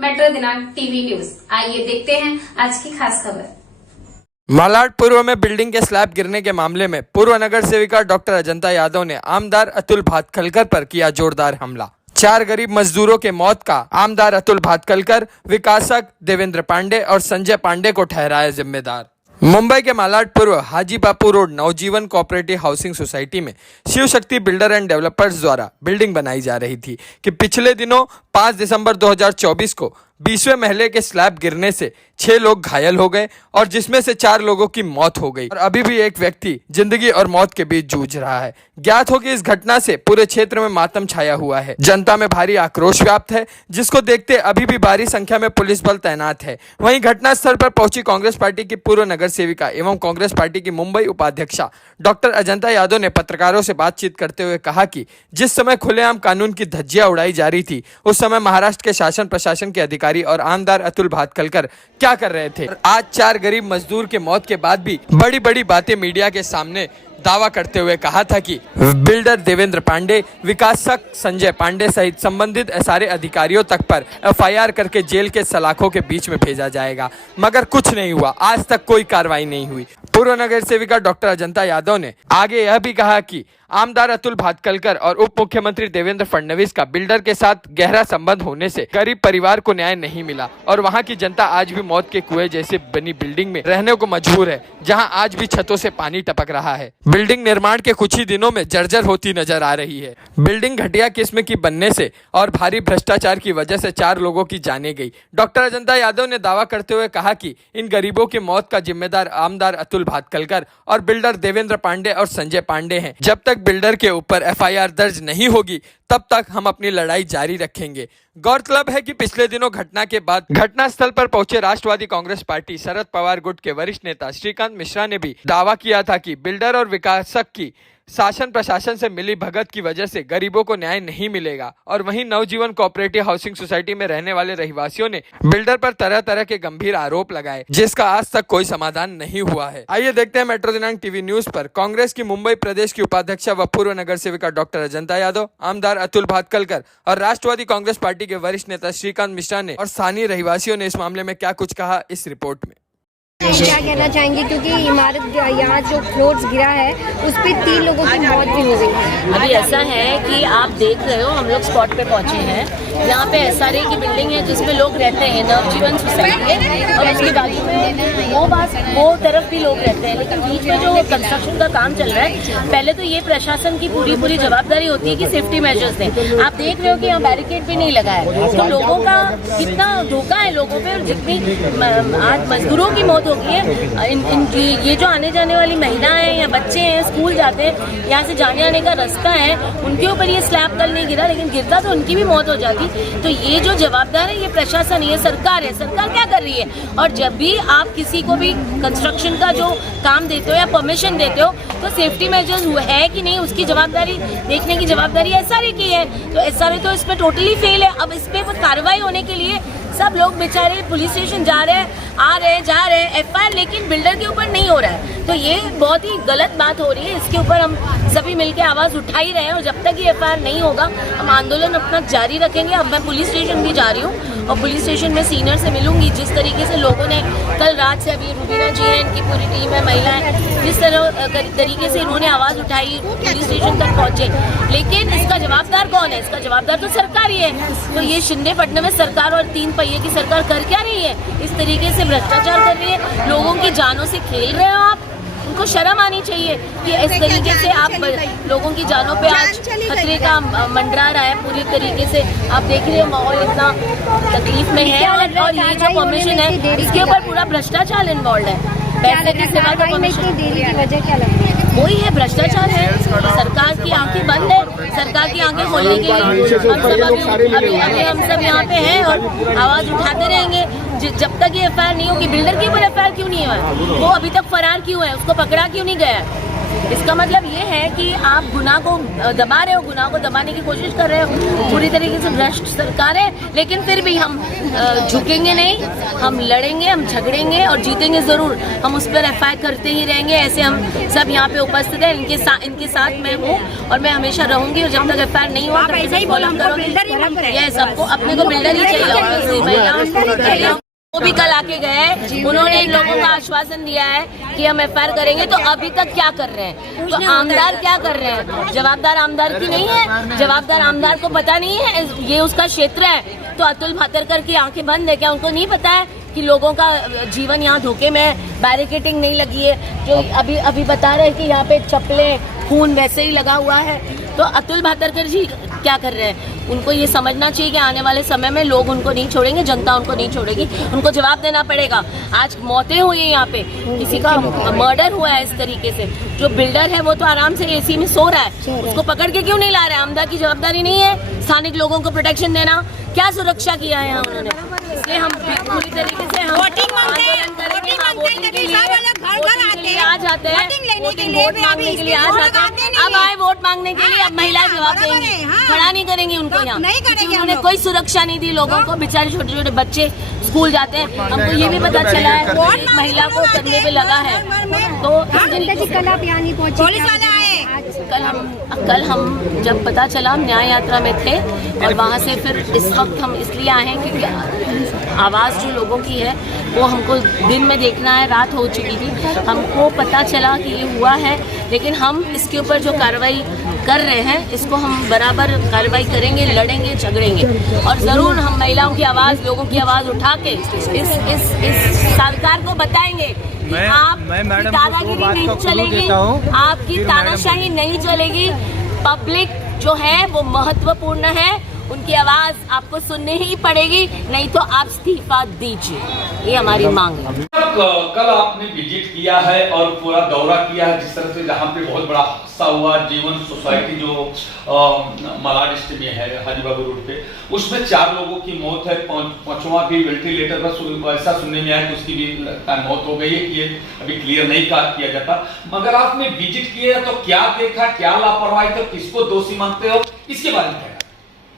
Metro दिनांक TV news. आइए देखते हैं आज की खास खबर। मालाड पूर्व में बिल्डिंग के स्लैब गिरने के मामले में पूर्व नगर सेविका डॉक्टर अजंता यादव ने आमदार अतुल भातखलकर पर किया जोरदार हमला। 4 गरीब मजदूरों के मौत का आमदार अतुल भातखलकर, विकासक देवेंद्र पांडे और संजय पांडे को ठहराया जिम्मेदार। मुंबई के मालाड पूर्व हाजी बापू रोड नवजीवन कोऑपरेटिव हाउसिंग सोसाइटी में Shiv Shakti builder and developers द्वारा बिल्डिंग बनाई जा रही थी कि पिछले दिनों 5 दिसंबर 2024 को 20वें महले के स्लैब गिरने से 6 लोग घायल हो गए और जिसमें से 4 लोगों की मौत हो गई और अभी भी एक व्यक्ति जिंदगी और मौत के बीच जूझ रहा है। ज्ञात हो कि इस घटना से पूरे क्षेत्र में मातम छाया हुआ है। जनता में भारी आक्रोश व्याप्त है, जिसको देखते अभी भी भारी संख्या में पुलिस बल तैनात है। वहीं घटनास्थल पर पहुंची कांग्रेस पार्टी की पूर्व नगर सेविका एवं कांग्रेस पार्टी की मुंबई उपाध्यक्षा डॉक्टर अजंता यादव ने पत्रकारों से बातचीत करते हुए कहा कि जिस समय खुलेआम कानून की धज्जियां उड़ाई जा रही थी, उस समय महाराष्ट्र के शासन प्रशासन के अधिकारी और आमदार अतुल भातखलकर क्या कर रहे थे। आज 4 गरीब मजदूर के मौत के बाद भी बड़ी बड़ी बातें मीडिया के सामने दावा करते हुए कहा था कि बिल्डर देवेंद्र पांडे, विकासक संजय पांडे सहित संबंधित सारे अधिकारियों तक पर एफआईआर करके जेल के सलाखों के बीच में भेजा जाएगा, मगर कुछ नहीं हुआ। आज तक कोई कार्रवाई नहीं हुई। पूर्व नगर सेविका डॉक्टर अजंता यादव ने आगे यह भी कहा कि आमदार अतुल भातखलकर और उप मुख्यमंत्री देवेंद्र फडणवीस का बिल्डर के साथ गहरा संबंध होने से गरीब परिवार को न्याय नहीं मिला और वहां की जनता आज भी मौत के कुएं जैसे बनी बिल्डिंग में रहने को मजबूर है, जहां आज भी छतों से पानी टपक रहा है। बिल्डिंग निर्माण के कुछ ही दिनों में जर्जर होती नजर आ रही है। बिल्डिंग घटिया किस्म की बनने से और भारी भ्रष्टाचार की वजह से 4 लोगों की जानें गई। डॉक्टर अजंता यादव ने दावा करते हुए कहा कि इन गरीबों की मौत का जिम्मेदार आमदार अतुल भातखलकर और बिल्डर देवेंद्र पांडे और संजय पांडे हैं। जब तक बिल्डर के ऊपर एफआईआर दर्ज नहीं होगी, तब तक हम अपनी लड़ाई जारी रखेंगे। गौरतलब है कि पिछले दिनों घटना के बाद घटनास्थल पर पहुंचे राष्ट्रवादी कांग्रेस पार्टी शरद पवार गुट के वरिष्ठ नेता श्रीकांत मिश्रा ने भी दावा किया था कि बिल्डर और विकासक की शासन प्रशासन से मिली भगत की वजह से गरीबों को न्याय नहीं मिलेगा। और वहीं नवजीवन कोऑपरेटिव हाउसिंग सोसाइटी में रहने वाले रहवासियों ने बिल्डर पर तरह तरह के गंभीर आरोप लगाए, जिसका आज तक कोई समाधान नहीं हुआ है। आइए देखते हैं मेट्रो दिनांक टीवी न्यूज पर कांग्रेस की मुंबई प्रदेश की उपाध्यक्षा व पूर्व नगर सेविका डॉक्टर अजंता यादव, आमदार अतुल भातखलकर और राष्ट्रवादी कांग्रेस पार्टी के वरिष्ठ नेता श्रीकांत मिश्रा ने और स्थानीय रहवासियों ने इस मामले में क्या कुछ कहा, इस रिपोर्ट में। क्या कहना चाहेंगे, क्योंकि इमारत यहाँ जो फ्लोर्स गिरा है उस पर 3 लोगों की मौत भी हो गई है। अभी ऐसा है कि आप देख रहे हो, हम लोग स्पॉट पे पहुंचे हैं। यहाँ पे एसआरए की बिल्डिंग है जिसमें लोग रहते हैं, नवजीवन सोसाइटी है, और उसके बाजू में वो तरफ भी लोग रहते हैं। लेकिन बीच में जो कंस्ट्रक्शन का काम चल रहा है, पहले तो ये प्रशासन की पूरी जवाबदारी होती है कि सेफ्टी मेजर्स दें। आप देख रहे हो कि यहाँ बैरिकेड भी नहीं लगा है, तो लोगों का कितना धोखा है लोगों पे। जितनी आज मजदूरों की मौत हो गई है, ये जो आने जाने वाली महिलाएं या बच्चे हैं, स्कूल जाते हैं, यहाँ से जाने आने का रास्ता है, उनके ऊपर ये स्लैब कल नहीं गिरा, लेकिन गिरता तो उनकी भी मौत हो जाती। तो ये जो जवाबदार है ये प्रशासन, ये सरकार है। सरकार क्या कर रही है? और जब भी आप किसी को भी कंस्ट्रक्शन का जो काम देते हो या परमिशन देते हो, तो सेफ्टी मेजर्स है कि नहीं, उसकी जवाबदारी देखने की जवाबदारी एसआरए की है। तो एसआरए तो इस पर टोटली फेल है। अब इस पर कार्रवाई होने के लिए सब लोग बेचारे पुलिस स्टेशन जा रहे हैं, आ रहे हैं, जा रहे हैं, एफआईआर लेकिन बिल्डर के ऊपर नहीं हो रहा है। तो ये बहुत ही गलत बात हो रही है। इसके ऊपर हम सभी मिलकर आवाज़ उठा ही रहे हैं और जब तक ये एफआईआर नहीं होगा हम आंदोलन अपना जारी रखेंगे। अब मैं पुलिस स्टेशन भी जा रही हूँ और पुलिस स्टेशन में सीनियर से मिलूंगी। जिस तरीके से लोगों ने कल रात से, अभी रूबीना जी है, इनकी पूरी टीम है, महिलाएं, जिस तरीके से इन्होंने आवाज़ उठाई, पुलिस स्टेशन तक पहुँचे। लेकिन इसका जवाबदार कौन है? इसका जवाबदार तो सरकार ही है। तो ये शिंदे फडणवीस सरकार और 3 पहिए की सरकार कर क्या रही है? इस तरीके से भ्रष्टाचार कर रही है, लोगों की जानों से खेल रहे हो आप। उनको शर्म आनी चाहिए कि इस तरीके से आप लोगों की जानों पे आज खतरे का मंडरा रहा है। पूरी तरीके से आप देख रहे हो माहौल इतना तकलीफ में है और ये जो परमिशन है इसके ऊपर पूरा भ्रष्टाचार इन्वॉल्व है। पैसे की सेवा का परमिशन देरी की वजह क्या लगती है? वही है, भ्रष्टाचार है। सरकार की आंखें बंद है। सरकार की आंखें खोलने के लिए हम सब यहाँ पे हैं और आवाज उठाते रहेंगे जब तक ये एफआईआर नहीं होगी। बिल्डर के ऊपर एफआईआर क्यों नहीं हुआ है? वो अभी तक फरार क्यों है? उसको पकड़ा क्यों नहीं गया? इसका मतलब ये है कि आप गुनाह को दबा रहे हो, गुनाह को दबाने की कोशिश कर रहे हो। पूरी तरीके से भ्रष्ट सरकार है, लेकिन फिर भी हम झुकेंगे नहीं, हम लड़ेंगे, हम झगड़ेंगे और जीतेंगे ज़रूर। हम उस पर एफआईआर करते ही रहेंगे। ऐसे हम सब यहाँ पे उपस्थित हैं, इनके साथ मैं हूँ और मैं हमेशा रहूंगी। और जब तक एफआईआर नहीं हुआ ये सबको अपने को बिल्डर ही चाहिए। वो भी कल आके गए, उन्होंने लोगों को आश्वासन दिया है कि हम एफआईआर करेंगे। तो अभी तक क्या कर रहे हैं? तो आमदार क्या कर रहे हैं? जवाबदार आमदार की नहीं है, जवाबदार आमदार को पता नहीं है ये उसका क्षेत्र है। तो अतुल भातरकर की आंखें बंद है क्या? उनको नहीं पता है कि लोगों का जीवन यहाँ धोखे में है? बैरिकेडिंग नहीं लगी है, जो अभी बता रहे हैं कि यहाँ पे चप्पलें खून वैसे ही लगा हुआ है। तो अतुल भातरकर जी क्या कर रहे हैं? उनको ये समझना चाहिए कि आने वाले समय में लोग उनको नहीं छोड़ेंगे, जनता उनको नहीं छोड़ेगी, उनको जवाब देना पड़ेगा। आज मौतें हुई है यहाँ पे, किसी का मर्डर हुआ है इस तरीके से। जो बिल्डर है वो तो आराम से एसी में सो रहा है, उसको पकड़ के क्यों नहीं ला रहे? आमदार की जवाबदारी नहीं है स्थानिक लोगों को प्रोटेक्शन देना? क्या सुरक्षा किया है उन्होंने? इसलिए हम पूरी तरीके से वोटिंग मांगते हैं, वोटिंग के लिए आ जाते हैं, वोट मांगने के लिए आ जाते हैं। अब आए वोट मांगने के लिए, अब महिला जवाब देंगी, खड़ा नहीं करेंगी उनको यहाँ। उन्होंने कोई सुरक्षा नहीं दी लोगों को। बेचारे छोटे छोटे बच्चे स्कूल जाते हैं, हमको ये भी पता चला है एक महिला को कंधे पे लगा है। तो कल आप यहाँ नहीं पहुँचे, पुलिस वाले आए। कल हम जब पता चला हम न्याय यात्रा में थे और वहाँ से फिर इस वक्त हम इसलिए आए हैं क्योंकि आवाज़ जो लोगों की है वो हमको दिन में देखना है। रात हो चुकी थी, हमको पता चला कि ये हुआ है, लेकिन हम इसके ऊपर जो कार्रवाई कर रहे हैं इसको हम बराबर कार्रवाई करेंगे, लड़ेंगे, झगड़ेंगे और ज़रूर हम महिलाओं की आवाज़, लोगों की आवाज़ उठा के इस सरकार को बताएंगे कि आपकी दादागिरी नहीं चलेगी, आपकी तानाशाही नहीं चलेगी। पब्लिक जो है वो महत्वपूर्ण है, उनकी आवाज आपको सुननी ही पड़ेगी, नहीं तो आप इस्तीफा दीजिए, ये हमारी मांग है। कल आपने विजिट किया है और पूरा दौरा किया है, जिस तरह से जहाँ पे बहुत बड़ा हादसा हुआ, जीवन सोसाइटी जो मलाड स्टेट में है हाजीबाग रोड पे, उसमें 4 लोगों की मौत है, 5वां भी वेंटिलेटर पर ऐसा सुनने में आया कि उसकी भी मौत हो गई है। ये अभी क्लियर नहीं किया जाता, मगर आपने विजिट किया तो क्या देखा, क्या लापरवाही थी, किसको दोषी मानते हो, इसके बारे में?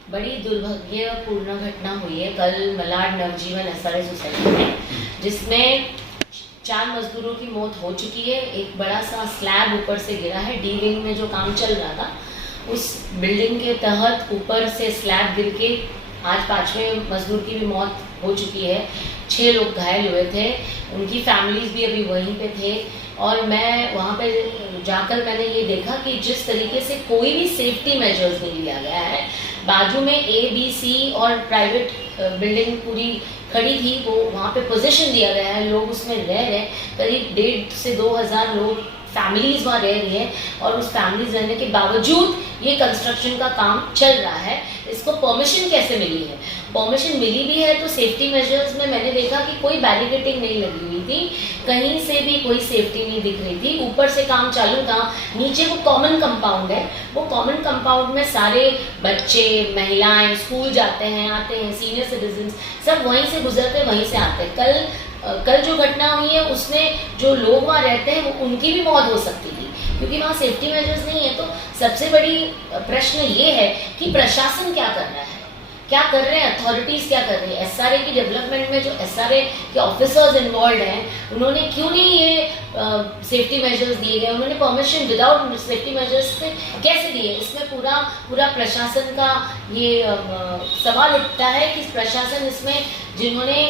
बड़ी दुर्भाग्यपूर्ण घटना हुई है कल मलाड नवजीवन एसआरए सोसाइटी में, जिसमें 4 मजदूरों की मौत हो चुकी है। एक बड़ा सा स्लैब ऊपर से गिरा है। डी विंग में जो काम चल रहा था उस बिल्डिंग के तहत ऊपर से स्लैब गिर के आज 5वें मजदूर की भी मौत हो चुकी है। 6 लोग घायल हुए थे, उनकी फैमिलीज भी अभी वहीं पे थे। और मैं वहाँ पे जाकर मैंने ये देखा कि जिस तरीके से कोई भी सेफ्टी मेजर्स नहीं लिया गया है। बाजू में ए, बी, सी और प्राइवेट बिल्डिंग पूरी खड़ी थी, वो वहाँ पे पोजीशन दिया गया है, लोग उसमें रह रहे, करीब 1,500 से 2,000 लोग फैमिलीज वहाँ रह रही है। और उस फैमिलीज रहने के बावजूद ये कंस्ट्रक्शन का काम चल रहा है। इसको परमिशन कैसे मिली है? परमिशन मिली भी है तो सेफ्टी मेजर्स में मैंने देखा कि कोई बैरिकेडिंग नहीं लगी हुई थी, कहीं से भी कोई सेफ्टी नहीं दिख रही थी। ऊपर से काम चालू था, नीचे वो कॉमन कंपाउंड है, वो कॉमन कंपाउंड में सारे बच्चे, महिलाएं स्कूल जाते हैं, आते हैं, सीनियर सिटीजन सब वहीं से गुजरते वहीं से आते हैं। कल जो घटना हुई है उसमें जो लोग वहाँ रहते हैं वो उनकी भी मौत हो सकती थी, क्योंकि वहाँ सेफ्टी मेजर्स नहीं है। तो सबसे बड़ी प्रश्न ये है कि प्रशासन क्या कर रहा है, क्या कर रहे हैं अथॉरिटीज, क्या कर रही है? एसआरए की डेवलपमेंट में जो एसआरए के ऑफिसर्स इन्वॉल्व हैं, उन्होंने क्यों नहीं ये सेफ्टी मेजर्स दिए गए? उन्होंने परमिशन विदाउट सेफ्टी मेजर्स से कैसे दिए? इसमें पूरा प्रशासन का ये सवाल उठता है कि प्रशासन इसमें जिन्होंने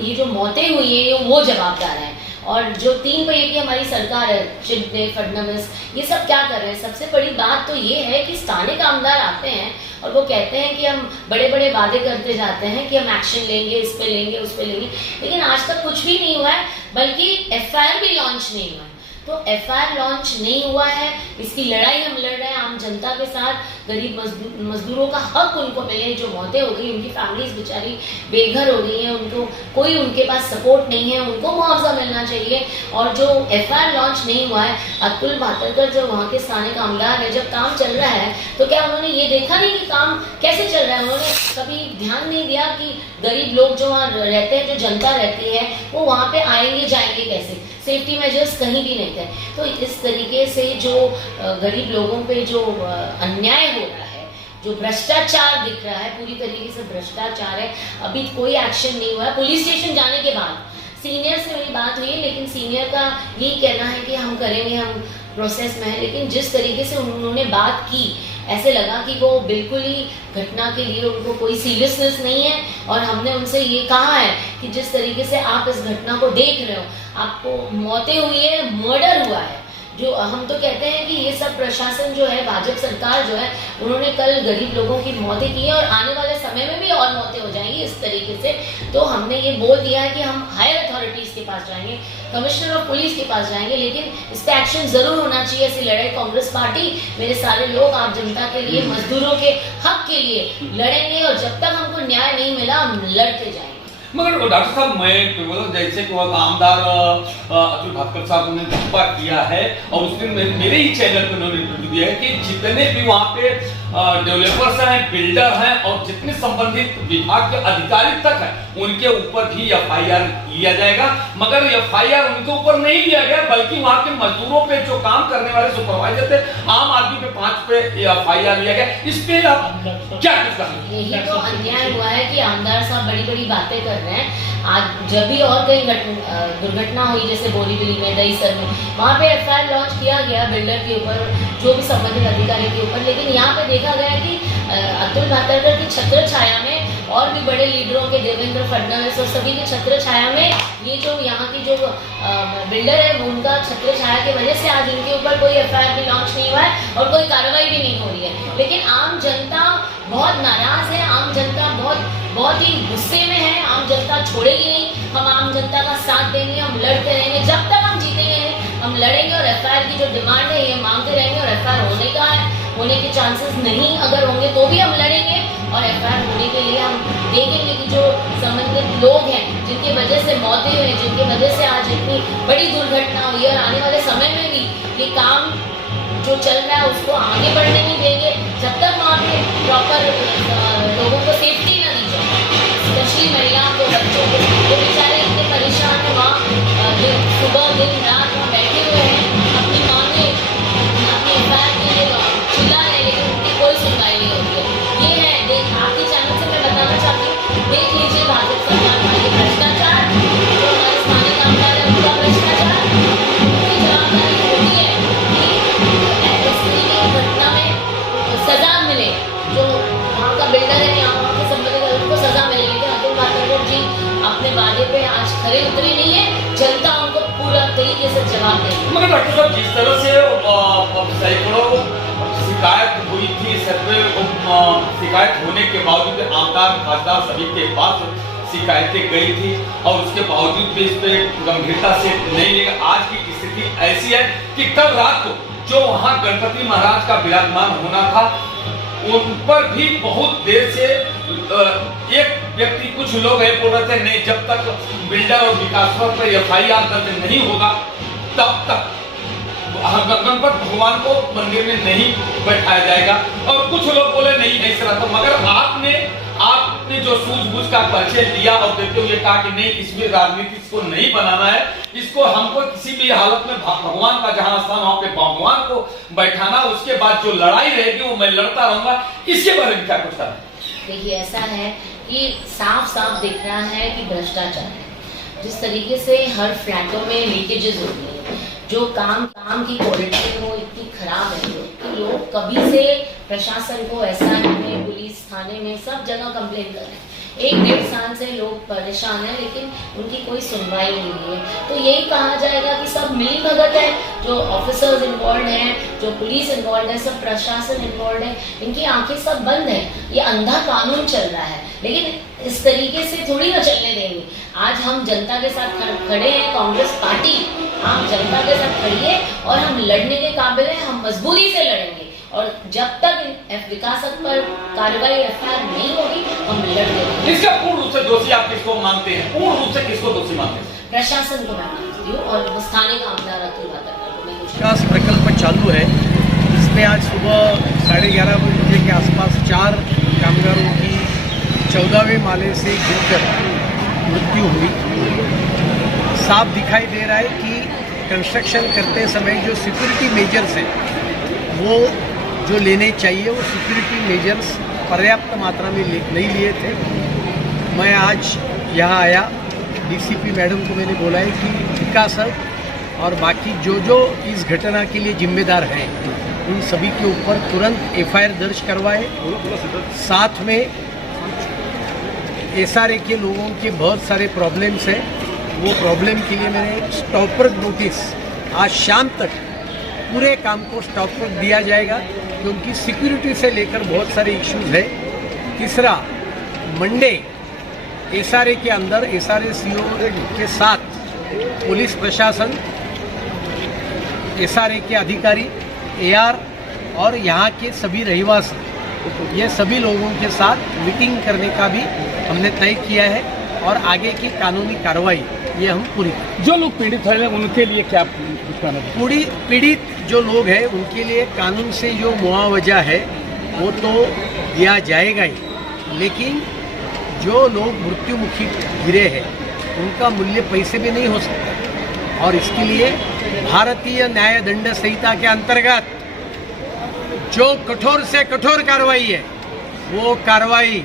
ये जो मौतें हुई है वो जवाबदार है। और जो 3 पहिए की हमारी सरकार है, शिंदे, फडणवीस, ये सब क्या कर रहे हैं? सबसे बड़ी बात तो ये है कि स्थानीय आमदार आते हैं और वो कहते हैं कि हम बड़े बड़े वादे करते जाते हैं कि हम एक्शन लेंगे, इस पे लेंगे, उस पे लेंगे, लेकिन आज तक कुछ भी नहीं हुआ है, बल्कि एफआईआर भी लॉन्च नहीं हुआ है। तो एफआईआर लॉन्च नहीं हुआ है, इसकी लड़ाई हम लड़ रहे हैं आम जनता के साथ। गरीब मजदूरों का हक उनको मिले, जो मौतें हो गई, उनकी फैमिलीज बेचारी बेघर हो गई हैं, उनको कोई उनके पास सपोर्ट नहीं है, उनको मुआवजा मिलना चाहिए। और जो एफआईआर लॉन्च नहीं हुआ है, अतुल भातरकर जो वहाँ के स्थानीय आमदार है, जब काम चल रहा है तो क्या उन्होंने ये देखा नहीं कि काम कैसे चल रहा है? उन्होंने कभी ध्यान नहीं दिया कि गरीब लोग जो वहाँ रहते हैं, जो जनता रहती है, वो वहाँ पे आएंगे जाएंगे कैसे? सेफ्टी मेजर्स कहीं भी नहीं। नहीं थे। तो इस तरीके से जो गरीब लोगों पे जो अन्याय हो रहा है, जो भ्रष्टाचार दिख रहा है, पूरी तरीके से भ्रष्टाचार है। अभी कोई एक्शन नहीं हुआ है। पुलिस स्टेशन जाने के बाद सीनियर से मेरी बात हुई है, लेकिन सीनियर का यही कहना है कि हम करेंगे, हम प्रोसेस में है। लेकिन जिस तरीके से उन्होंने बात की, ऐसे लगा कि वो बिल्कुल ही घटना के लिए उनको कोई सीरियसनेस नहीं है। और हमने उनसे ये कहा है कि जिस तरीके से आप इस घटना को देख रहे हो, आपको मौतें हुई है, मर्डर हुआ है, जो हम तो कहते हैं कि ये सब प्रशासन जो है, भाजपा सरकार जो है, उन्होंने कल गरीब लोगों की मौतें की है और आने वाले समय में भी और मौतें हो जाएंगी इस तरीके से। तो हमने ये बोल दिया है कि हम हायर अथॉरिटीज के पास जाएंगे, कमिश्नर ऑफ पुलिस के पास जाएंगे, लेकिन इस पर एक्शन जरूर होना चाहिए। ऐसी लड़ाई कांग्रेस पार्टी, मेरे सारे लोग आम जनता के लिए, मजदूरों के हक के लिए लड़ेंगे और जब तक हमको न्याय नहीं मिला हम लड़ते जाएंगे। मगर डॉक्टर साहब, मैं जैसे कि आमदार अतुल भातखल साहब ने दावा किया है और उस दिन मेरे ही चैनल पर उन्होंने इंटरव्यू दिया है कि जितने भी वहाँ पे डेवलपर्स हैं, बिल्डर हैं और जितने संबंधित विभाग के अधिकारी तक हैं, उनके ऊपर भी FIR लिया जाएगा। मगर FIR उनके ऊपर नहीं लिया गया, बल्कि वहाँ के मजदूरों पे जो काम करने वाले सुपरवाइजर थे, आम आदमी पे 5 पे FIR लिया गया। इस पे आप क्या कहेंगे? यही तो अन्याय हुआ है कि आमदार साहब बड़ी बड़ी बातें कर रहे हैं। आज जब भी और कई दुर्घटना हुई, जैसे बोरीवली में, दहीसर में, वहाँ पे FIR लॉन्च किया गया बिल्डर के ऊपर, जो भी संबंधित अधिकारी के ऊपर। लेकिन यहाँ पे देखा गया कि अतुल भातखल की छत्र छाया में और भी बड़े लीडरों के, देवेंद्र फडणवीस और सभी की छत्र छाया में, ये जो यहाँ की जो बिल्डर है, उनका छत्र छाया की वजह से आज इनके ऊपर कोई FIR भी लॉन्च नहीं हुआ है और कोई कार्रवाई भी नहीं हो रही है। लेकिन आम जनता बहुत नाराज है, आम जनता बहुत ही गुस्से में है। आम जनता छोड़ेगी नहीं, हम आम जनता का साथ देंगे, हम लड़ते रहेंगे, जब तक हम जीतेंगे हम लड़ेंगे और FIR की जो डिमांड है ये मांगते रहेंगे। और FIR होने का है, होने के चांसेस नहीं अगर होंगे तो भी हम लड़ेंगे और FIR होने के लिए हम देखेंगे कि जो संबंधित लोग हैं, जिनकी वजह से मौतें हुई, जिनकी वजह से आज इतनी बड़ी दुर्घटना हुई और आने वाले समय में भी ये काम जो चल रहा है उसको आगे बढ़ने नहीं देंगे जब तक वहाँ पे प्रॉपर लोगों को सेफ्टी न दी जाए, स्पेशली महिलाओं को, बच्चों को। वो बेचारे इतने परेशान है, वहाँ सुबह दिन रात वहाँ बैठे हुए हैं, अपनी मांगे, अपनी FIR के लिए चिल्ला रहे, लेकिन उनकी कोई सुनवाई नहीं होती है। ये है, आपके चैनल से मैं बताना चाहती हूँ, देख लीजिए भाजपा सरकार का ये भ्रष्टाचार, जो हमारे स्थानीय कामगार है उनका भ्रष्टाचार। उनकी जवाबदारी होती है कि इस तरीके की घटना में सजा मिले, जो वहाँ का बिल्डर है या वहाँ के संबंधित उनको सजा मिले। लेकिन अतुल भातखल जी अपने वादे पे आज खरे उतरे नहीं है, जनता उनको पूरा तरीके से जवाब देगी। मगर डॉक्टर साहब, जिस तरह से सैकड़ों शिकायत हुई थी, शिकायत होने के बावजूद आमदार, खासदार सभी के पास शिकायतें गई थी और उसके बावजूद भी इस पे गंभीरता से नहीं लेगा। आज की स्थिति ऐसी है कि कल रात को जो वहाँ गणपति महाराज का विराजमान होना था, उन पर भी बहुत देर से एक व्यक्ति, कुछ लोग ये बोल रहे थे नहीं, जब तक बिल्डर और विकासवर पर FIR दर्ज नहीं होगा तब तक गणपत भगवान को मंदिर में नहीं बैठाया जाएगा। और कुछ लोग बोले नहीं ऐसा रहता, मगर आपने जो सूझबूझ का परिचय दिया और देते हुए कहा कि नहीं, इसमें राजनीति इसको नहीं बनाना है, इसको हमको किसी भी हालत में भगवान का जहां स्थान वहां पे भगवान को बैठाना, उसके बाद जो लड़ाई रहेगी वो मैं लड़ता रहूंगा। इसके बारे में क्या कुछ करना है? देखिए, ऐसा है कि साफ साफ दिख रहा है कि भ्रष्टाचार है। जिस तरीके से हर फ्लैटों में लीकेजेस होती है, जो काम की क्वालिटी है वो इतनी खराब है कि लोग कभी से प्रशासन को, SI में, पुलिस थाने में, सब जगह कंप्लेन कर रहे हैं। 1-1.5 साल से लोग परेशान हैं, लेकिन उनकी कोई सुनवाई नहीं हुई है। तो यही कहा जाएगा कि सब मिली भगत है, जो ऑफिसर्स इन्वॉल्व हैं, जो पुलिस इन्वॉल्व है, सब प्रशासन इन्वॉल्व है, इनकी आंखें सब बंद है। ये अंधा कानून चल रहा है, लेकिन इस तरीके से थोड़ी ना चलने देंगे। आज हम जनता के साथ खड़े हैं, कांग्रेस पार्टी आम जनता के साथ खड़ी है और हम लड़ने के काबिल हैं, हम मजबूरी से लड़ेंगे। और जब तक विकासक पर कार्रवाई FIR नहीं होगी हम लड़ेंगे। इसका पूर्ण रूप से दोषी आप किसको मानते हैं? पूर्ण रूप से किसको दोषी मानते हैं? प्रशासन को मैं मानती हूँ और स्थानीय कामगार अतुल भातखल को मैं कुछ विकास प्रकल्प चालू है। इसमें आज सुबह 11:30 बजे के आसपास 4 कामगारों की 14वें माले से गिरकर मृत्यु हुई। साफ दिखाई दे रहा है कि कंस्ट्रक्शन करते समय जो सिक्योरिटी मेजर्स हैं वो जो लेने चाहिए वो सिक्योरिटी मेजर्स पर्याप्त मात्रा में नहीं लिए थे। मैं आज यहाँ आया, डीसीपी मैडम को मैंने बोला है कि विकास सर और बाकी जो इस घटना के लिए जिम्मेदार हैं उन सभी के ऊपर तुरंत एफआईआर दर्ज करवाए। साथ में एसआरए के लोगों के बहुत सारे प्रॉब्लम्स हैं, वो प्रॉब्लम के लिए मैंने स्टॉप वर्क नोटिस आज शाम तक पूरे काम को स्टॉप वर्क दिया जाएगा, क्योंकि सिक्योरिटी से लेकर बहुत सारे इश्यूज है। तीसरा, मंडे एसआरए के अंदर एसआरए सीओ के साथ पुलिस प्रशासन, एसआरए के अधिकारी, एआर और यहाँ के सभी रहवासी, ये सभी लोगों के साथ मीटिंग करने का भी हमने तय किया है और आगे की कानूनी कार्रवाई ये हम पूरी करें। जो लोग पीड़ित हैं उनके लिए क्या कहना है? पीड़ित जो लोग हैं उनके लिए कानून से जो मुआवजा है वो तो दिया जाएगा ही, लेकिन जो लोग मृत्युमुखी गिरे हैं उनका मूल्य पैसे में नहीं हो सकता, और इसके लिए भारतीय न्याय दंड संहिता के अंतर्गत जो कठोर से कठोर कार्रवाई है वो कार्रवाई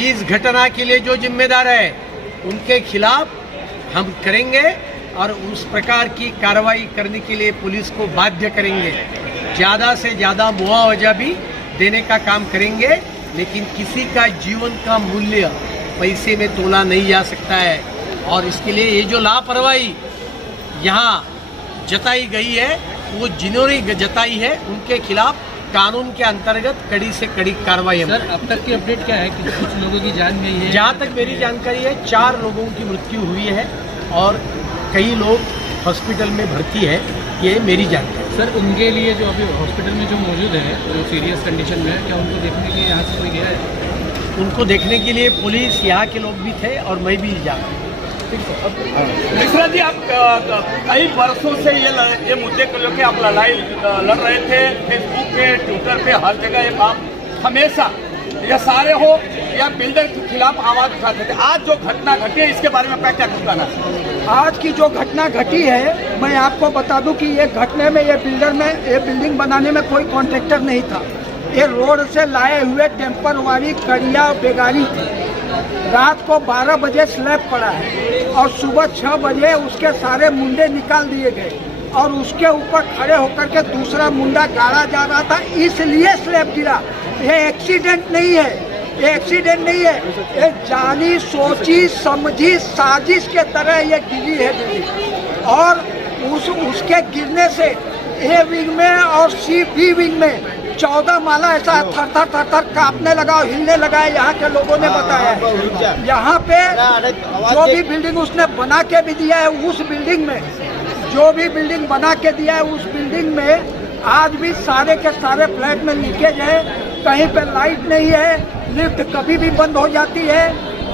इस घटना के लिए जो जिम्मेदार है उनके खिलाफ हम करेंगे और उस प्रकार की कार्रवाई करने के लिए पुलिस को बाध्य करेंगे। ज़्यादा से ज़्यादा मुआवजा भी देने का काम करेंगे, लेकिन किसी का जीवन का मूल्य पैसे में तोला नहीं जा सकता है। और इसके लिए ये जो लापरवाही यहाँ जताई गई है वो जिन्होंने जताई है उनके खिलाफ कानून के अंतर्गत कड़ी से कड़ी कार्रवाई। सर, अब तक की अपडेट क्या है कि कुछ लोगों की जान गई है? जहाँ तक मेरी जानकारी है 4 लोगों की मृत्यु हुई है और कई लोग हॉस्पिटल में भर्ती है, ये मेरी जानकारी। सर, उनके लिए जो अभी हॉस्पिटल में जो मौजूद है, जो सीरियस कंडीशन में है, क्या उनको देखने के लिए यहाँ से कोई गया है? उनको देखने के लिए पुलिस, यहाँ के लोग भी थे और मैं भी जा रहा हूँ। मिश्रा जी, आप कई वर्षों से ये मुद्दे को लेकर आप लड़ाई लड़ रहे थे, फेसबुक पे, ट्विटर पे, हर जगह ये आप हमेशा या सारे हो या बिल्डर के खिलाफ आवाज उठाते थे। आज जो घटना घटी है इसके बारे में क्या कहना है? आज की जो घटना घटी है, मैं आपको बता दूं कि ये घटने में ये बिल्डिंग बनाने में कोई कॉन्ट्रैक्टर नहीं था। ये रोड से लाए हुए टेम्परवारी कड़िया बेगारी थी। रात को 12 बजे स्लैब पड़ा है और सुबह 6 बजे उसके सारे मुंडे निकाल दिए गए और उसके ऊपर खड़े होकर के दूसरा मुंडा गाड़ा जा रहा था, इसलिए स्लैब गिरा। ये एक्सीडेंट नहीं है, ये एक्सीडेंट नहीं है, ये जानी सोची समझी साजिश के तरह ये गिरी है बिल्डिंग। और उसके गिरने से ए विंग में और सी बी विंग में 14 माला ऐसा थर थर कांपने लगा, हिलने लगा। यहाँ के लोगों ने बताया यहाँ पे जो भी बिल्डिंग उसने बना के भी दिया है, उस बिल्डिंग में जो भी बिल्डिंग बना के दिया है उस बिल्डिंग में आज भी सारे के सारे फ्लैट में लीकेज है, कहीं पे लाइट नहीं है, लिफ्ट कभी भी बंद हो जाती है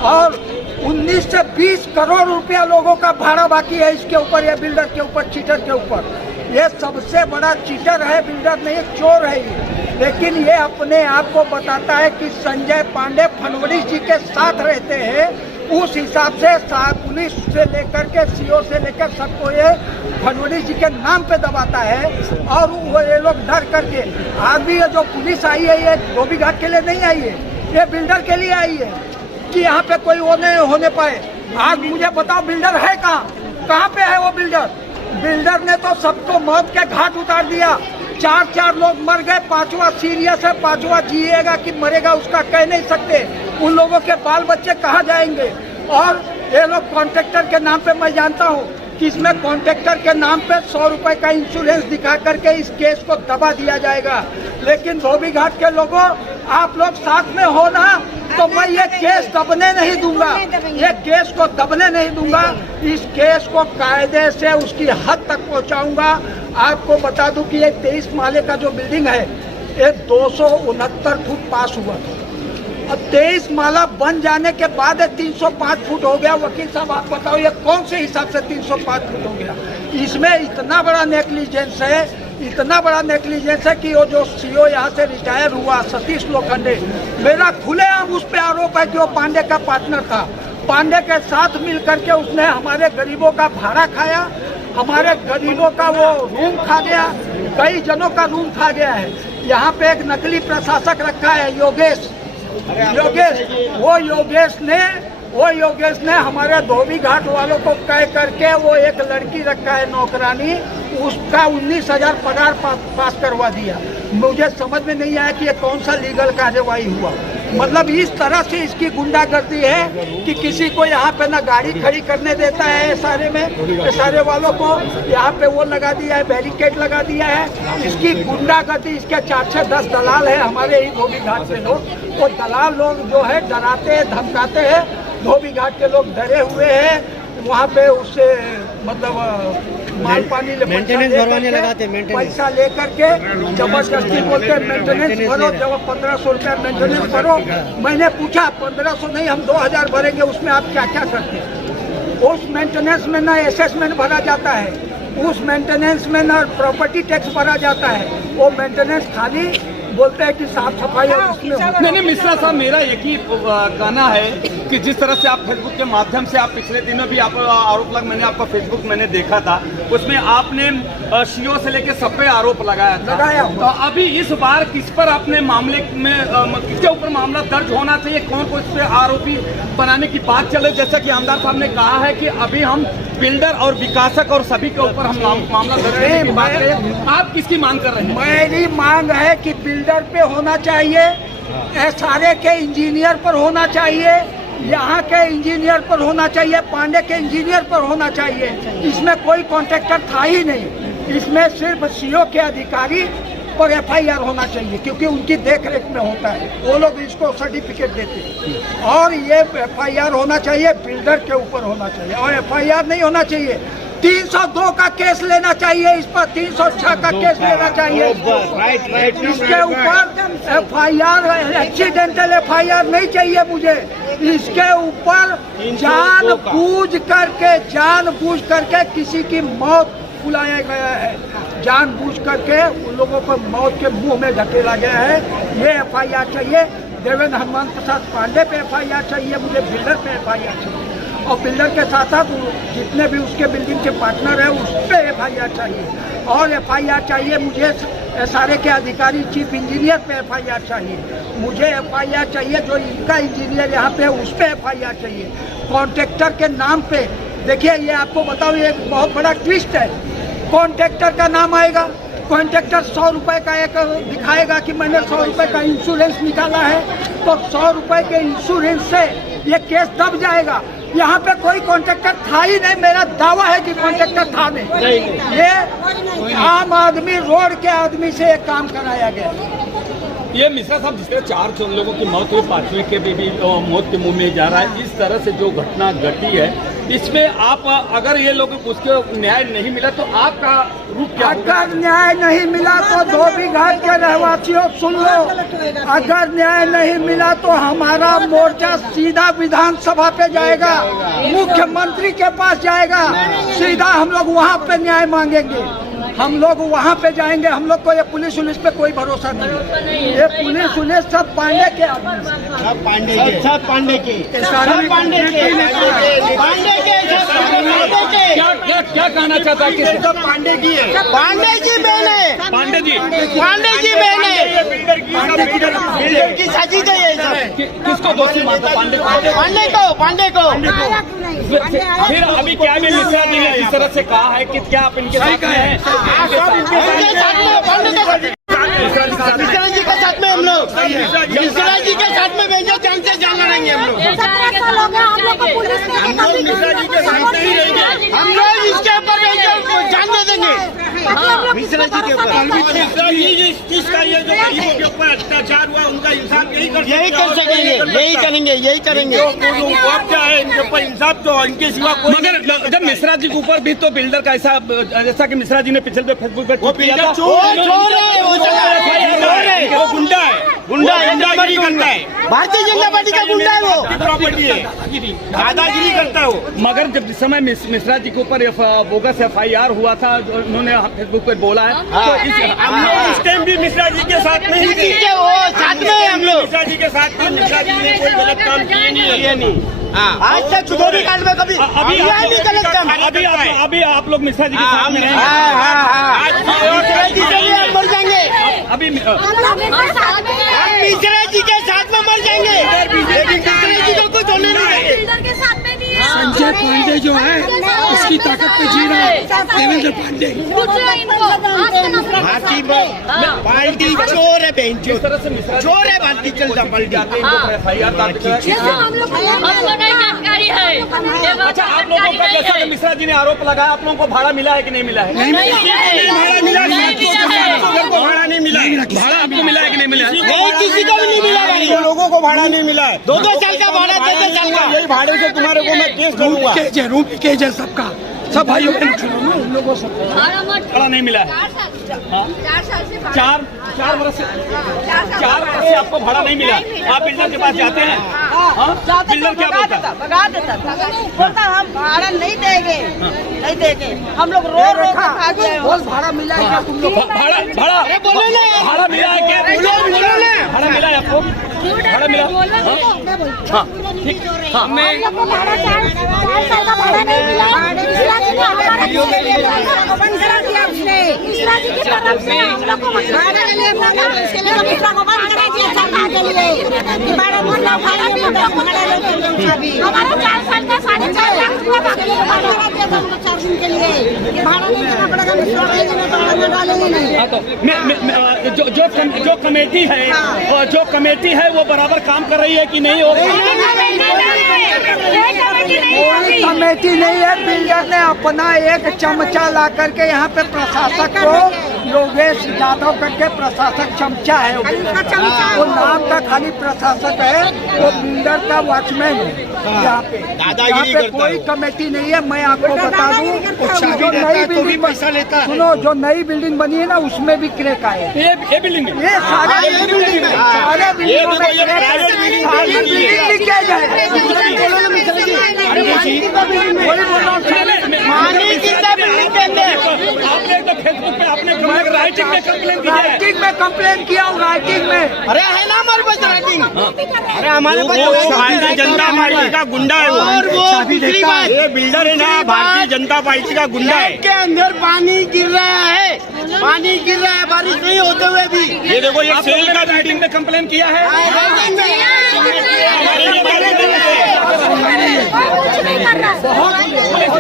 और 19 से 20 करोड़ रुपया लोगों का भाड़ा बाकी है इसके ऊपर, ये बिल्डर के ऊपर, चीटर के ऊपर। ये सबसे बड़ा चीटर है, बिल्डर नहीं, चोर है ये। लेकिन ये अपने आप को बताता है कि संजय पांडे फडणवीस जी के साथ रहते हैं, उस हिसाब से पुलिस से लेकर के सीओ से लेकर सबको ये फडणवीस जी के नाम पे दबाता है। और वो ये लोग डर करके, आज भी ये जो पुलिस आई है ये धोबी घाट के लिए नहीं आई है, ये बिल्डर के लिए आई है कि यहाँ पे कोई वो नहीं होने पाए। आज मुझे बताओ बिल्डर है कहाँ पे है वो बिल्डर? बिल्डर ने तो सबको मौत के घाट उतार दिया। 4 लोग मर गए, 5वां सीरियस है, 5वां जिएगा कि मरेगा उसका कह नहीं सकते। उन लोगों के बाल बच्चे कहाँ जाएंगे? और ये लोग कॉन्ट्रैक्टर के नाम पे, मैं जानता हूँ कि इसमें कॉन्ट्रैक्टर के नाम पे 100 रुपए का इंश्योरेंस दिखा करके इस केस को दबा दिया जाएगा। लेकिन धोबी घाट के लोगों, आप लोग साथ में हो ना, तो मैं ये केस दबने नहीं दूंगा, ये केस को दबने नहीं दूंगा। इस केस को कायदे से उसकी हद तक पहुंचाऊंगा। आपको बता दूं कि ये 23 माले का जो बिल्डिंग है ये 269 फुट पास हुआ था और 23 माला बन जाने के बाद 305 फुट हो गया। वकील साहब आप बताओ ये कौन से हिसाब से 305 फुट हो गया? इसमें इतना बड़ा नेग्लिजेंस है, इतना बड़ा नेग्लिजेंस है कि वो जो सीओ यहाँ से रिटायर हुआ सतीश लोखंडे, मेरा खुलेआम उस पर आरोप है कि वो पांडे का पार्टनर था। पांडे के साथ मिल करके उसने हमारे गरीबों का भाड़ा खाया हमारे गरीबों का वो रूम खा गया, कई जनों का रूम खा गया है। यहाँ पे एक नकली प्रशासक रखा है योगेश, वो योगेश ने हमारे धोबी घाट वालों को कह करके वो एक लड़की रखा है नौकरानी, उसका 19,000 पगार पास करवा दिया। मुझे समझ में नहीं आया कि ये कौन सा लीगल कार्यवाही हुआ। मतलब इस तरह से इसकी गुंडागर्दी है कि किसी को यहाँ पे ना गाड़ी खड़ी करने देता है, सारे वालों को यहाँ पे वो लगा दिया है, बैरिकेड लगा दिया है। इसकी गुंडागर्दी, इसके 4 से 10 दलाल है हमारे ही धोबी घाट के लोग। वो दलाल लोग जो है डराते हैं, धमकाते हैं। धोबी घाट के लोग डरे हुए हैं, वहाँ पे उससे मतलब माल पानी पैसा लेकर के जबरदस्ती बोलते हैं मेंटेनेंस भरो, जब 1500 रुपया मेंटेनेंस भरो। मैंने पूछा 1500 नहीं, हम 2000 भरेंगे, उसमें आप क्या क्या करते हैं? उस मेंटेनेंस में ना असेसमेंट भरा जाता है, उस मेंटेनेंस में ना प्रॉपर्टी टैक्स भरा जाता है। वो मेंटेनेंस खाली बोलते हैं कि साफ सफाई है उसमें। नहीं मिश्रा साहब, मेरा एक ही कहना है कि जिस तरह से आप फेसबुक के माध्यम से आप पिछले दिनों भी आप आरोप मैंने आपका फेसबुक मैंने देखा था, उसमें आपने सीओ से लेके सब पे आरोप लगाया था। तो अभी इस बार किस पर अपने मामले में किसके ऊपर मामला दर्ज होना चाहिए, कौन को इस पे आरोपी बनाने की बात चले? जैसा कि आमदार साहब ने कहा है कि अभी हम बिल्डर और विकासक और सभी के ऊपर हम मामला दर्ज करने की बात करें। आप किसकी मांग कर रहे हैं? मेरी मांग है कि बिल्डर पे होना चाहिए, सारे के इंजीनियर पर होना चाहिए, यहाँ के इंजीनियर पर होना चाहिए, पांडे के इंजीनियर पर होना चाहिए। इसमें कोई कॉन्ट्रैक्टर था ही नहीं, इसमें सिर्फ सीओ के अधिकारी पर एफआईआर होना चाहिए, क्योंकि उनकी देखरेख में होता है, वो लोग इसको सर्टिफिकेट देते हैं। और ये एफआईआर होना चाहिए, बिल्डर के ऊपर होना चाहिए, और एफआईआर नहीं होना चाहिए 302 का केस लेना चाहिए, इस पर 306 का केस लेना चाहिए। इसके ऊपर एफआईआर, एक्सीडेंटल एफआईआर नहीं चाहिए मुझे। इसके ऊपर जानबूझ करके किसी की मौत बुलाया गया है, जानबूझ करके उन लोगों को मौत के मुंह में धकेला गया है। ये एफआईआर चाहिए। देवेंद्र हनुमान प्रसाद पांडे पे एफआईआर चाहिए, मुझे बिल्डर पे एफआईआर चाहिए, और बिल्डर के साथ साथ जितने भी उसके बिल्डिंग के पार्टनर हैं उस पर एफआईआर चाहिए। और एफआईआर चाहिए मुझे सारे के अधिकारी, चीफ इंजीनियर पे एफआईआर चाहिए, मुझे एफआईआर चाहिए जो इनका इंजीनियर यहाँ पे उस पर एफआईआर चाहिए। कॉन्ट्रैक्टर के नाम पे देखिए, ये आपको बताओ, ये एक बहुत बड़ा ट्विस्ट है। कॉन्ट्रैक्टर का नाम आएगा, कॉन्ट्रैक्टर 100 रुपए का एक दिखाएगा कि मैंने 100 रुपए का इंश्योरेंस निकाला है, तो 100 रुपए के इंश्योरेंस से ये केस दब जाएगा। यहाँ पे कोई कॉन्ट्रैक्टर था ही नहीं, मेरा दावा है कि कॉन्ट्रैक्टर था नहीं। ये आम आदमी, रोड के आदमी से एक काम कराया गया। ये मिश्रा साहब, जिस तरह 4 लोगों की मौत हुई, 5वें के भी मौत के मुंह में जा रहा है, इस तरह से जो घटना घटी है, इसमें आप अगर ये लोग उसको न्याय नहीं मिला तो आपका रूप क्या होगा? अगर न्याय नहीं मिला तो धोबी घाट के रहवासियों सुन लो, अगर न्याय नहीं मिला तो हमारा मोर्चा सीधा विधानसभा पे जाएगा, मुख्यमंत्री के पास जाएगा, सीधा हम लोग वहाँ पे न्याय मांगेंगे। हम लोग वहाँ पे जाएंगे। हम लोग को ये पुलिस उलिस पे कोई भरोसा नहीं, ये पुलिस उलिस सब पांडे के क्या कहना चाहता है? पांडे की है, पांडे की बहन है, पांडे की बहन है, बिल्डर की साजिश है ये सब। किसको दोषी मानता? पांडे को। फिर अभी क्या भी मिश्रा जी ने इस तरह से कहा है कि क्या आप इनके साथ हैं? मिश्रा जी के साथ में हम लोग, मिश्रा जी के साथ में भेजो, जान से जान लड़ेंगे हम लोग। मिश्रा जी के साथ नहीं रहेंगे हम लोग, इसके ऊपर जान दे देंगे मिश्रा जी के ऊपर। मिश्रा जी जिसका ये जो गरीबों के ऊपर अत्याचार हुआ, उनका इंसाफ यही कर सकेंगे, यही करेंगे। मुआवजा है इनके ऊपर, इंसाफ तो इनके सिवा कोई। मगर जब मिश्रा जी के ऊपर भी तो बिल्डर का ऐसा, जैसा कि मिश्रा जी ने पिछले फेसबुक पर वो गुंडा है, गुंडागिरी करता है, भारतीय जनता पार्टी का गुंडा है, वो प्रॉपर्टी है, दादागिरी करता है वो। मगर जब जिस समय मिश्रा जी के ऊपर बोगस एफआईआर हुआ था, उन्होंने फेसबुक पर बोला है, तो हम लोग उस टाइम भी मिश्रा जी के साथ नहीं थे, वो साथ में हम लोग मिश्रा जी के साथ थे। मिश्रा जी ने कोई गलत काम किए नहीं। आज तक चुगोरी कांड में कभी अभी आप लोग मिश्रा जी के साथ में हैं। मिश्रा जी से भी हम मर जाएंगे। अभी हम मिश्रा जी के साथ में मर जाएंगे, लेकिन मिश्रा जी को कुछ होने नहीं देंगे। संजय पांडे जो है उसकी ताकत पे जी रहा है देवेंद्र पांडे। हाथी पार्टी चोर है, बहन चोर है, पार्टी चलता पलटी। जानकारी है। अच्छा, आप लोगों का जैसा मिश्रा जी ने आरोप लगाया, आप लोगों को भाड़ा मिला है कि नहीं मिला है? भाड़ा नहीं मिला है। भाड़ा आपको मिला है कि नहीं मिला है? नहीं, किसी को भी नहीं मिला भाई। लोगों को भाड़ा नहीं मिला है। 2-2 साल का भाड़ा, 3-3 साल का। यही भाड़े से तुम्हारे को मैं केस करूंगा। रूम केज है सबका, सब भाइयों बहन चुनो ना उन लोगों से। भाड़ा नहीं मिला है। 4 वर्ष से आपको भाड़ा नहीं मिला। आप बिल्डर के पास जाते हैं? बिल्डर क्या बोलता है? भगा देता बोलता हम भाड़ा नहीं देंगे, नहीं देंगे। हम लोग रो रो कर भागे। भाड़ा मिला है क्या तुम लोग? भाड़ा बोलो ना, भाड़ा मिला है क्या? भाड़ा मिला है आपको? भाड़ा मिला? हाँ, ठीक। हाँ, मैं जो कमेटी है, जो कमेटी है वो बराबर काम कर रही है कि नहीं? कोई कमेटी नहीं है। बिल्डर ने अपना एक चमचा ला करके यहाँ पे प्रशासक को, योगेश यादव करके प्रशासक चमचा है, वो नाम का खाली प्रशासक है, वो बिल्डर का वॉचमैन है। यहाँ पे कोई कमेटी नहीं है। मैं आपको बता दूं, जो नई बिल्डिंग पैसा लेता है, सुनो, जो नई बिल्डिंग बनी है ना उसमें भी क्रैक आए। ये बिल्डिंग में, ये सारे बिल्डिंग में, सारे बिल्डिंगों में लीकेज है। आपने तो फेसबुक पे आपने राइटिंग में कंप्लेन किया है? राइटिंग में कंप्लेन किया हूँ, राइटिंग में। अरे है ना हमारे पास राइटिंग। अरे हमारे पास भारतीय जनता पार्टी का गुंडा है वो। और वो दूसरी बात, ये बिल्डर है ना भारतीय जनता पार्टी का गुंडा है। के अंदर पानी गिर रहा है, पानी गिर रहा है, बारिश नहीं होते हुए भी। ये देखो, ये सेल का राइटिंग में कंप्लेन किया है।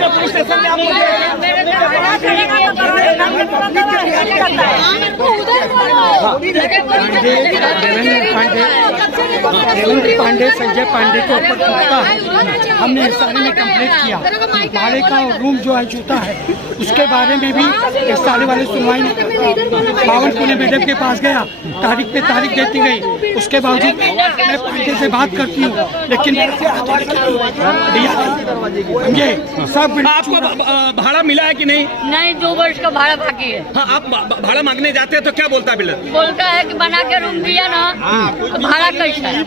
पुलिस स्टेशन में देवेंद्र पांडे, संजय पांडे के ऊपर जूता है। हमने इस सारे में कंप्लेंट किया। भाड़े का रूम जो है जूता है, उसके बारे में भी इस सारे वाले सुनवाई नहीं करता। पावनपुर मैडम के पास गया, तारीख पे तारीख देती गई, उसके बावजूद मैं पांडे से बात करती हूँ, लेकिन ये सब। आपको भाड़ा मिला है कि नहीं? नहीं, 2 वर्ष का भाड़ा बाकी है। हाँ, आप भाड़ा मांगने जाते हैं तो क्या बोलता है बिल्डर? बोलता है कि बना के रूम दिया ना, तो भाड़ा कैसा है?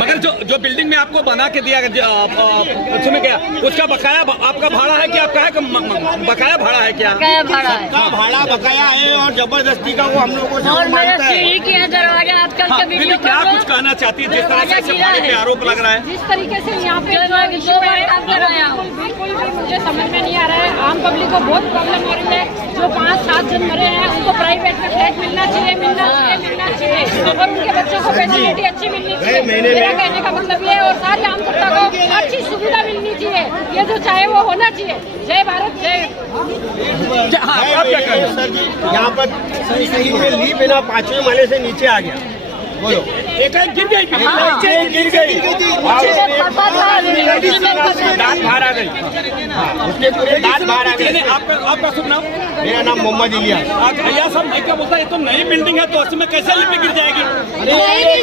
मगर जो बिल्डिंग में आपको बना के दिया उसमें क्या उसका बकाया आपका भाड़ा है कि आपका है बकाया भाड़ा है? क्या बकाया भाड़ा है? का भाड़ा बकाया है और जबरदस्ती का वो हम लोगों से और मेरा मांगता है। सीढ़ी की है दरवाजा, आजकल के वीडियो क्या कुछ कहना चाहती है जिस तरह से भाड़े पे आरोप लग रहा है? जिस तरीके से यहाँ पे 2 बार काम कर रहा है, बिल्कुल भी मुझे समझ में नहीं आ रहा है। आम पब्लिक को बहुत प्रॉब्लम हो रही है। जो 5-7 जन मरे हैं उनको प्राइवेट में फ्लैट मिलना चाहिए, मिलना चाहिए, और उनके बच्चों को फैसिलिटी अच्छी मिलनी चाहिए। मेरा कहने का मतलब ये है, और सारी आम जनता को अच्छी सुविधा मिलनी चाहिए। ये जो चाहे वो होना चाहिए। जय भारत, जय। आप क्या कह रहे हैं? सर जी, यहाँ पर सही में ली बिना 5वें माले से नीचे आ गया। बोलो, एक गिर गई, गिर गई, दांत बाहर आ गई, उसके पूरे दांत बाहर आ गए। आपका शुभ नाम? मेरा नाम मोहम्मद इलियास। भैया साहब, मैं क्या बोलता है, ये तो नई बिल्डिंग है तो उसमें कैसे लिपि गिर जाएगी?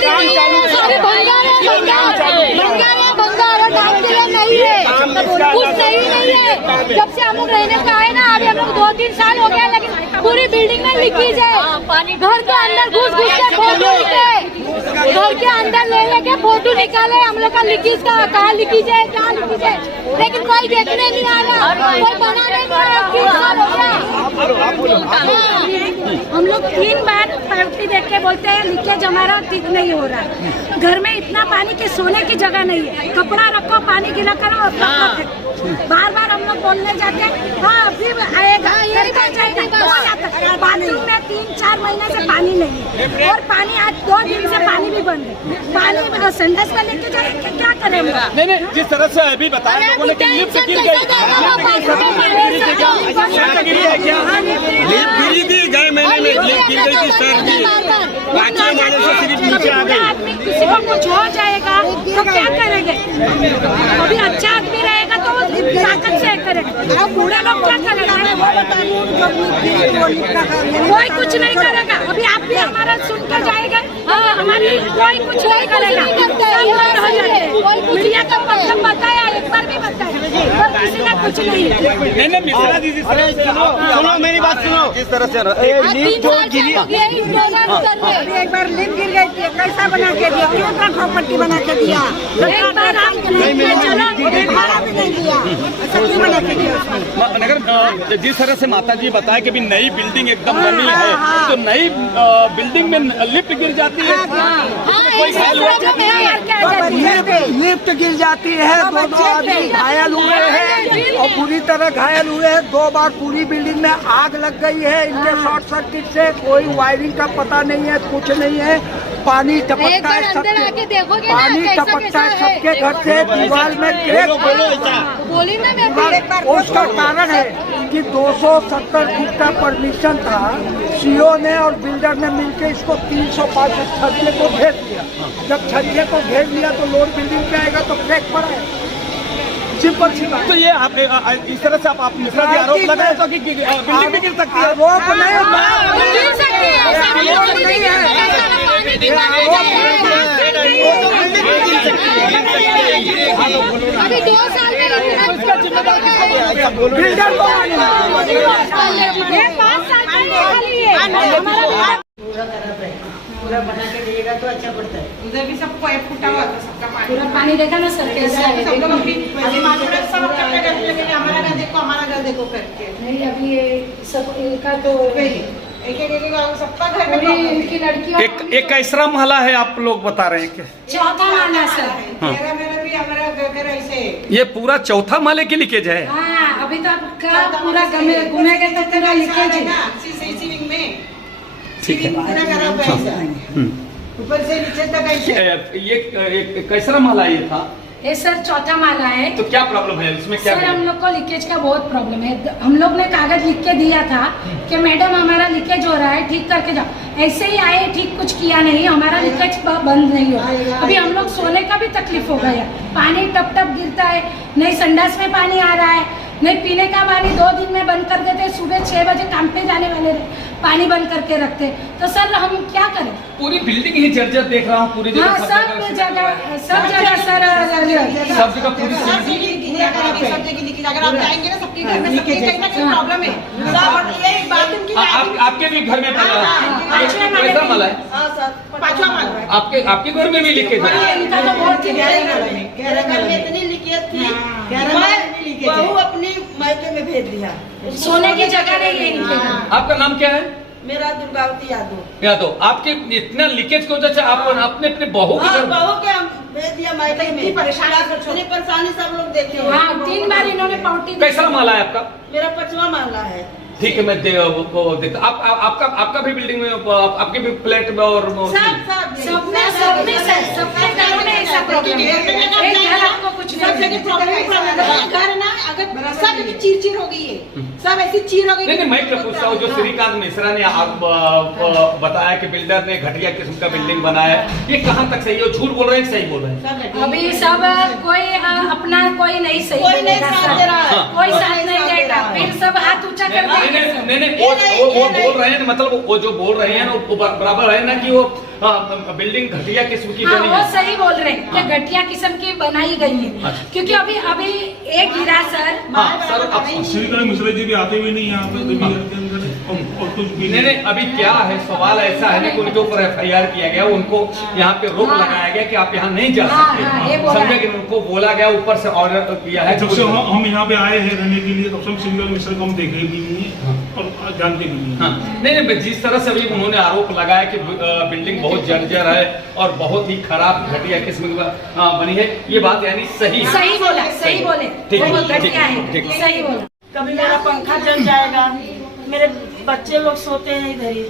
काम चालू कुछ नहीं है। जब से हम लोग रहने को आए ना, अभी हम लोग 2-3 साल हो गया, लेकिन पूरी बिल्डिंग में लीकेज है। घर के अंदर घुस के फोटो निकाले, घर के अंदर ले लेके फोटो निकाले हम लोग का लीकेज का, कहाँ लीकेज है, क्या लीकेज है, लेकिन कोई देखने नहीं आ रहा, कोई बनाने नहीं आ रहा। 3 साल हो गया। हम लोग 3 बार पार्टी देख के बोलते हैं लीकेज हमारा ठीक नहीं हो रहा है। घर में इतना पानी के सोने की जगह नहीं है, कपड़ा रखो, पानी गिला करो और बार बार हम लोग बोलने जाते हैं हाँ फिर आएगा, बाथरूम में 3-4 महीने से पानी नहीं है, और पानी आज 2 दिन से पानी भी बंद है। पानी संदेश में लेके जाएंगे, क्या करें? नहीं, जिस तरह से अभी बताया लोगों ने कि लिफ्ट गिर गई, गिरी थी, गए महीने में लिफ्ट गिर गई थी सर जी, 5वें माले से सिर्फ नीचे आ गई। आदमी किसी को कुछ हो जाएगा तो क्या करेंगे? अभी अच्छा आदमी रहेगा तो वो ताकत से करेगा, और बूढ़े लोग क्या करेंगे? कोई कुछ नहीं करेगा। अभी आप भी हमारा सुन कर जाएगा, हमारी कोई कुछ नहीं करेगा। मीडिया का मतलब बताया, एक बार भी बताया, पर किसी ने कुछ नहीं। मिश्रा दीदी सुनो मेरी बात सुनो, किस तरह से लिफ्ट जो गिरी, एक बार लिफ्ट गिर गई थी, कैसा बना के दिया, क्यों इतना खोपट्टी बना के दिया? एक बार आप नगर जिस तरह से माता जी बताया कि भी नई बिल्डिंग एकदम बनी है, तो नई बिल्डिंग में लिफ्ट गिर जाती है, लिफ्ट गिर जाती है, 2 आदमी घायल हुए हैं और बुरी तरह घायल हुए हैं। 2 बार पूरी बिल्डिंग में आग लग गई है इनके शॉर्ट सर्किट से। कोई वायरिंग का पता नहीं है, कुछ नहीं है। पानी टपकता है सबके, पानी टपकता है सबके घर से, दीवार में क्रैक। उसका कारण है कि 270 फीट का परमिशन था, सीओ ने और बिल्डर ने मिलकर इसको 365 छज्जे को घेर दिया। जब छज्जे को घेर लिया तो लोड बिल्डिंग पे आएगा तो क्रैक पड़ा है, सिंपल सी बात। तो ये आप इस तरह से आप मिश्रा जी आरोप लगाए तो कि बिल्डिंग भी गिर सकती है? आरोप नहीं अभी 2 साल में बिल्डर को 5 साल पूरा बना के दिएगा तो अच्छा पड़ता है। उधर भी सब पाइप फूटा हुआ था, सबका पूरा पानी देखा ना सर कैसा है। अभी सब अपने घर लेके हमारा घर देखो करके। नहीं अभी ये सब इनका तो एक सबका घर में इनकी लड़कियों एक कैसा महला है आप लोग बता रहे हैं? 4था माला सर। मेरा भी हमारा घर ऐसे ये पूरा 4था माले की लीकेज है? हाँ अभी तो आपका पूरा घूमेगा तो पूरा लीकेज है ठीक है। ऊपर से नीचे तक ऐसे। ये कैसा माला ये था? ये सर 4था माला है। तो क्या प्रॉब्लम है इसमें? क्या सर हम लोग को लीकेज का बहुत प्रॉब्लम है। हम लोग ने कागज लिख के दिया था कि मैडम हमारा लीकेज हो रहा है, ठीक करके जाओ। ऐसे ही आए, ठीक कुछ किया नहीं, हमारा लीकेज बंद नहीं हो। अभी हम लोग सोने का भी तकलीफ हो गया, पानी टप टप गिरता है, नहीं संडास में पानी आ रहा है, नहीं पीने का पानी 2 दिन में बंद कर देते। सुबह 6 बजे काम पे जाने वाले पानी बंद करके रखते, तो सर हम क्या करें? पूरी बिल्डिंग ही जर्जर देख रहा हूँ पूरी जगह। हाँ सब जगह सर सब जगह पूरी अगर आप जाएंगे ना सबके घर में सबके कहीं ना कहीं प्रॉब्लम है। ये बाथरूम की आपके भी घर में कैसा माला है? 5वां माला। आपके घर में भी लीकेज है? इनका तो बहुत ही घर में इतनी लीकेज थी, बहू अपनी मायके में भेज दिया। सोने की जगह नहीं है इनके यहाँ। आपका नाम क्या है? मेरा दुर्गावती यादव। आपके इतना लीकेज की वजह से आप अपने बहू के भेज दिया मायके में। परेशानी सब लोग देखे। हाँ 3 बार इन्होंने पाउटी। कैसा माला है आपका? मेरा 5वां माला है। ठीक है मैं देखता। आपका भी बिल्डिंग में आपके भी फ्लैट में और सबके घरों में ऐसा प्रॉब्लम है। आपको कुछ सब जगह प्रॉब्लम घर ना, अगर सब चीर हो गई है, सब ऐसी चीर हो गई। नहीं मैं पूछता हूँ, जो श्रीकांत मिश्रा ने बताया कि बिल्डर ने घटिया किस्म का बिल्डिंग बनाया है, ये कहाँ तक सही है? झूठ बोल रहे हैं सही बोल रहे हैं? अभी सब कोई अपना कोई नहीं सही, कोई नहीं साथ दे रहा है, कोई साथ नहीं देगा, फिर सब हाथ ऊंचा कर देंगे। नहीं वो बोल रहे हैं, मतलब वो जो बोल रहे हैं वो बराबर है ना कि वो बिल्डिंग घटिया किस्म की हाँ, बनी वो है। सही बोल रहे हैं कि घटिया किस्म की बनाई गई है, क्योंकि अभी एक गिरा सर। सर अब श्रीकांत मिश्रा जी भी आते हुए नहीं यहाँ पे और कुछ भी नहीं, अभी क्या है, सवाल ऐसा है ना कि उनके ऊपर FIR किया गया, उनको यहाँ पे रोक लगाया गया कि आप यहाँ नहीं जा सकते, समझे कि उनको बोला गया, ऊपर से ऑर्डर किया है। जब से हम यहाँ पे आए हैं रहने के लिए, तब से श्रीकांत मिश्रा को हम देखे भी नहीं है और जानते भी नहीं। हाँ, नहीं, जिस तरह से अभी उन्होंने आरोप लगाया कि बिल्डिंग बहुत जर्जर है और बहुत ही खराब घटिया किस्म की बनी है, ये बात यानी सही बोला, सही बोले, ठीक वो है, घटिया है, ठीक है। सही बोला। कभी मेरा पंखा जल जाएगा, मेरे बच्चे लोग सोते हैं इधर ही।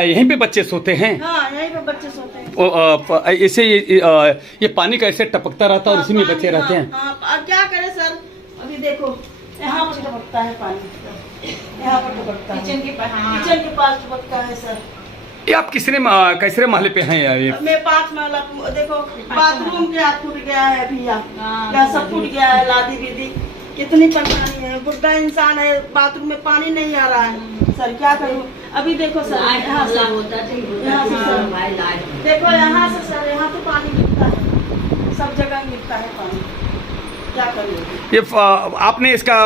यहीं पे बच्चे सोते हैं? हाँ, यहीं पे बच्चे सोते हैं। इसे ये पानी कैसे टपकता रहता है और इसी में बच्चे रहते हैं? हाँ, क्या करें सर, अभी देखो यहाँ पर टपकता है पानी, यहाँ पर टपकता है, किचन के पास टपकता है सर। ये आप कैसरे महले पे हैं यार? मैं 5 महला, देखो बाथरूम के हाथ टूट गया है अभी, यहाँ सब टूट गया है, लादी बीदी कितनी परेशानी है, बुढ़ा इंसान है, बाथरूम में पानी नहीं आ रहा है सर, क्या करूँ। अभी देखो सर, यहाँ से सर, देखो यहाँ से सर, यहाँ तो पानी गिरता है, सब जगह गिरता है पानी, क्या करूँ। ये आपने इसका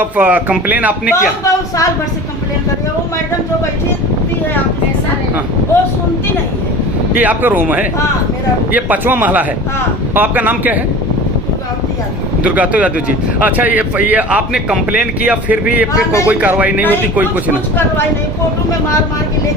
कंप्लेन आपने किया? बहुत साल भर से कंप्लेन कर रही है, वो मैडम जो बैठी है आपके साथ, वो सुनती नहीं है। ये आपका रूम है? हाँ, मेरा रूम। ये 5वां महला है? हाँ। आपका नाम क्या है? दुर्गातो यादव जी। अच्छा, ये आपने कंप्लेन किया, फिर भी कोई कार्रवाई नहीं होती, कोई कुछ नहीं? कार्रवाई नहीं, फोटो में मार मार के ले